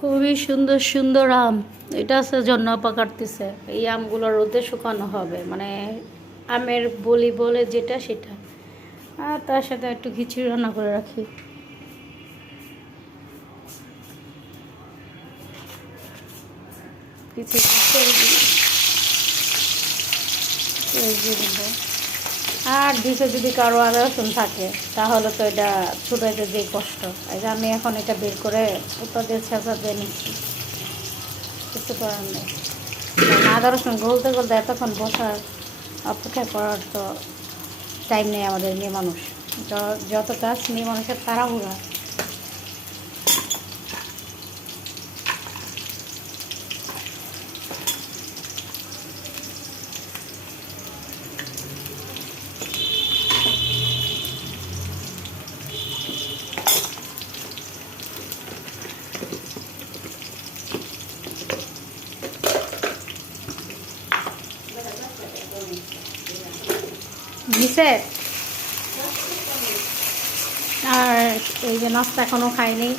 খুবই সুন্দর সুন্দর আম। এটা আছে জন্য আপা কাটতেছে। এই আমগুলো রোদে শুকানো হবে, মানে আমের বলি বলে যেটা সেটা। আর তার সাথে একটু খিচুড়ি রান্না করে রাখি। আর দিকে যদি কারো আদা রসুন থাকে তাহলে তো এটা ছুটাইতে যে কষ্ট। এই যে আমি এখন এটা বের করে উত্তর দিয়ে ছেঁচা দিয়ে নিচ্ছি, কিছু করার নেই। আদা রসুন গলতে গলতে এতক্ষণ বসার অপেক্ষা করার তো টাইম নেই আমাদের মেয়ে মানুষ। যত কাজ মেয়ে মানুষের তাড়াহুড়া। নিচে আর এই যে নাস্তা এখনও খাইনি।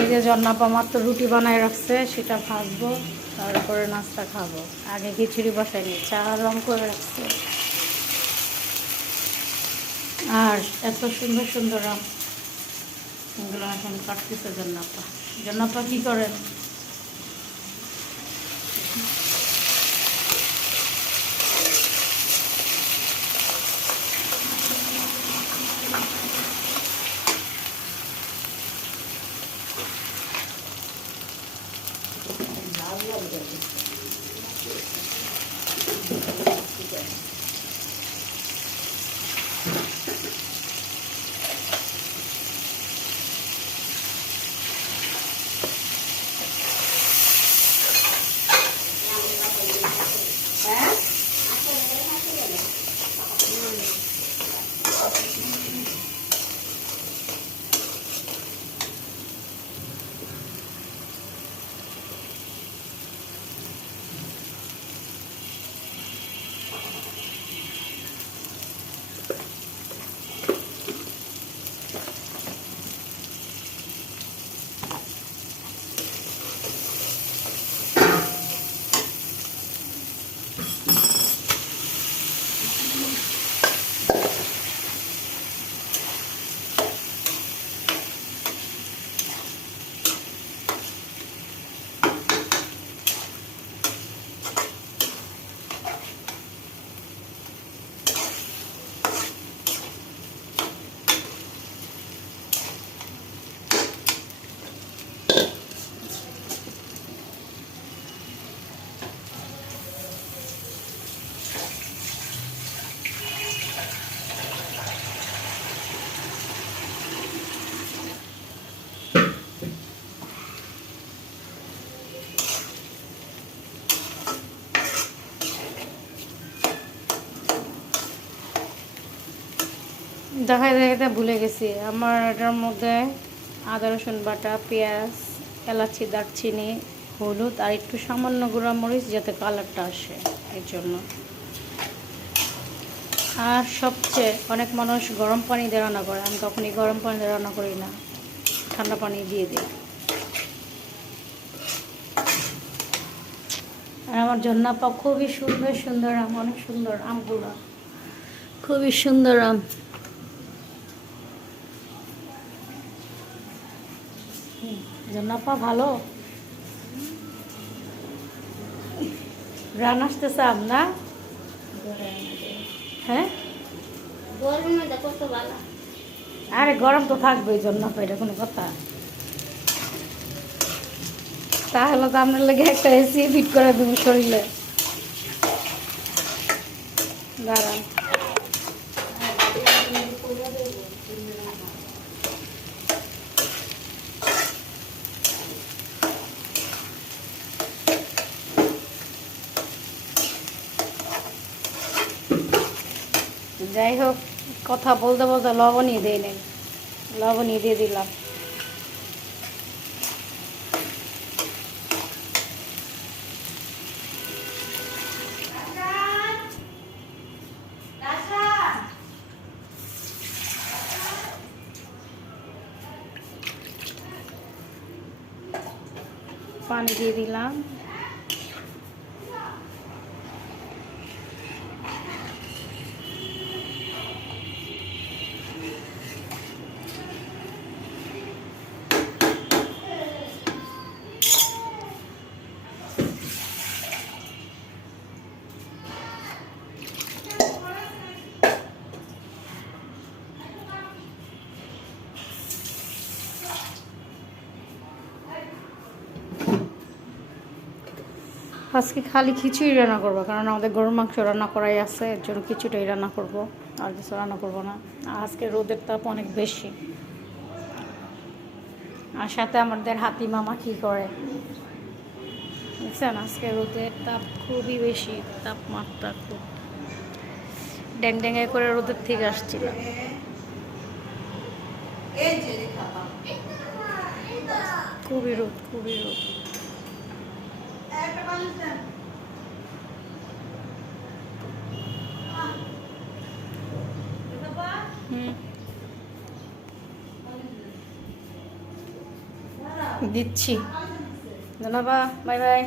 এই যে জন্নাপা মাত্র রুটি বানায় রাখছে, সেটা ভাজবো, তারপরে নাস্তা খাবো। আগে খিচুড়ি বসাইনি, চা রং করে রাখছে। আর এত সুন্দর সুন্দর আম, এগুলো এখন কাটতেছে জন্নাপা। জন্নাপা কী করেন? দেখাইতে দেখাইতে ভুলে গেছি, আমার এটার মধ্যে আদা রসুন বাটা, পেঁয়াজ, এলাচি, দারচিনি, হলুদ আর একটু সামান্য গুঁড়া মরিচ, যাতে কালারটা আসে এর জন্য। আর সবচেয়ে অনেক মানুষ গরম পানি দিয়ে রান্না করে, আমি কখনই গরম পানি দিয়ে রান্না করি না, ঠান্ডা পানি দিয়ে দিই। আর আমার জন্নাপা খুবই সুন্দর সুন্দর আম, অনেক সুন্দর আমগুলো, খুবই সুন্দর আম। জন্নাপা ভালো রান আসতেছে আম না? হ্যাঁ, আরে গরম তো থাকবে জন্নাপা, এটা কোনো কথা? তাহলে তো আপনার লেগে একটা এসি ফিট করে দেবো শরীরে। দাঁড়ান, যাই হোক, কথা বলতে বলতে লবণই দিয়ে নেন, লবণই দিয়ে দিলাম। পানি দিয়ে দিলাম। আজকে খালি খিচুড়ি রান্না করবো, কারণ আমাদের গরুর মাংস রান্না করাই আছে, এর জন্য খিচুড়ি রান্না করব, আর কিছু রান্না করবো না। আজকে রোদের তাপ অনেক বেশি, আর সাথে আমাদের হাতি মামা কী করে বুঝছেন, আজকে রোদের তাপ খুবই বেশি, তাপমাত্রা খুব ড্যাং ড্যাঙে করে রোদের থেকে আসছিল। খুবই রোদ, খুবই রোদ। দিচ্ছি। ধন্যবাদ, বাই বাই।